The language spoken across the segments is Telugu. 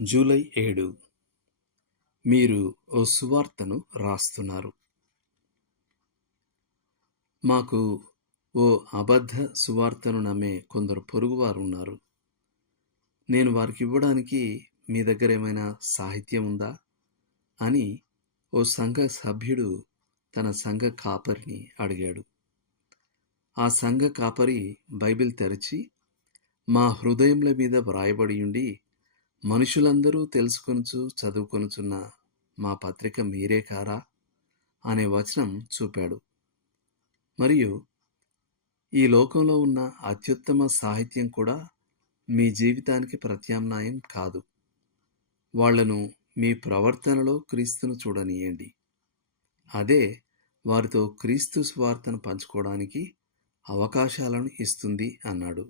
జూలై ఏడు. మీరు ఓ సువార్తను రాస్తున్నారు. మాకు ఓ అబద్ధ సువార్తను నమ్మే కొందరు పొరుగువారు ఉన్నారు. నేను వారికి ఇవ్వడానికి మీ దగ్గర ఏమైనా సాహిత్యం ఉందా? అని ఓ సంఘ సభ్యుడు తన సంఘ కాపరిని అడిగాడు. ఆ సంఘ కాపరి బైబిల్ తెరచి మా హృదయముల మీద వ్రాయబడి ఉండి మనుషులందరూ తెలుసుకొనుచు చదువుకొనుచున్న మా పత్రిక మీరే కారా? అనే వచనం చూపాడు. మరియు ఈ లోకంలో ఉన్న అత్యుత్తమ సాహిత్యం కూడా మీ జీవితానికి ప్రత్యామ్నాయం కాదు. వాళ్ళను మీ ప్రవర్తనలో క్రీస్తును చూడనీయండి. అదే వారితో క్రీస్తు స్వార్థను పంచుకోవడానికి అవకాశాలను ఇస్తుంది అన్నాడు.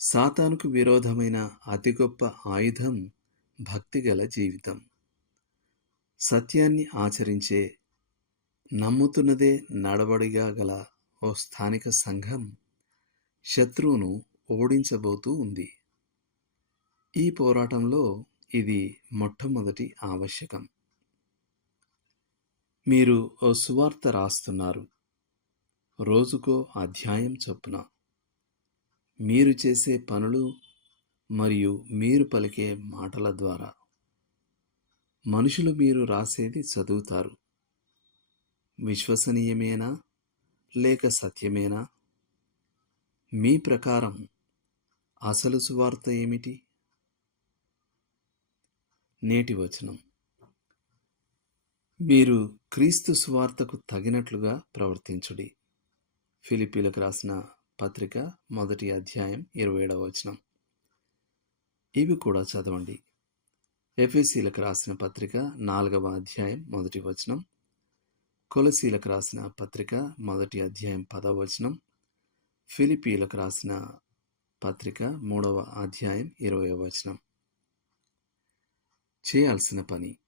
సాతానుకు విరోధమైన అతి గొప్ప ఆయుధం భక్తిగల జీవితం. సత్యాన్ని ఆచరించే నమ్ముతున్నదే నడవడిగా గల ఓ స్థానిక సంఘం శత్రువును ఓడించబోతూ ఉంది. ఈ పోరాటంలో ఇది మొట్టమొదటి ఆవశ్యకం. మీరు ఓ సువార్త రాస్తున్నారు. రోజుకో అధ్యాయం చొప్పున. మీరు చేసే పనులు మరియు మీరు పలికే మాటల ద్వారా మనుషులు మీరు రాసేది చదువుతారు. విశ్వసనీయమేనా? లేక సత్యమేనా? మీ ప్రకారం అసలు సువార్త ఏమిటి? నేటి వచనం. మీరు క్రీస్తు సువార్తకు తగినట్లుగా ప్రవర్తించుడి. ఫిలిపీలకు రాసిన పత్రిక మొదటి అధ్యాయం ఇరవై ఏడవ వచనం. ఇవి కూడా చదవండి. ఎఫ్ఎసీలకు రాసిన పత్రిక నాలుగవ అధ్యాయం మొదటి వచనం. కొలసీలకు రాసిన పత్రిక మొదటి అధ్యాయం పదవ వచనం. ఫిలిపీలకు రాసిన పత్రిక మూడవ అధ్యాయం ఇరవై వచనం. చేయాల్సిన పని.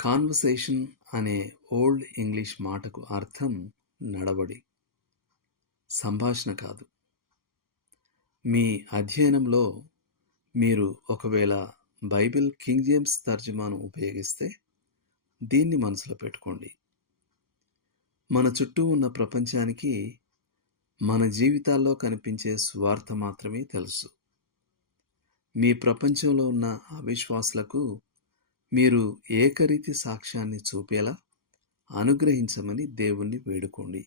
కాన్వర్సేషన్ అనే ఓల్డ్ ఇంగ్లీష్ మాటకు అర్థం నడవడి. సంభాషణ కాదు. మీ అధ్యయనంలో మీరు ఒకవేళ బైబిల్ కింగ్ జేమ్స్ తర్జుమాను ఉపయోగిస్తే దీన్ని మనసులో పెట్టుకోండి. మన చుట్టూ ఉన్న ప్రపంచానికి మన జీవితాల్లో కనిపించే స్వార్థ మాత్రమే తెలుసు. మీ ప్రపంచంలో ఉన్న అవిశ్వాసులకు మీరు ఏకరీతి సాక్ష్యాన్ని చూపేలా అనుగ్రహించమని దేవుణ్ణి వేడుకోండి.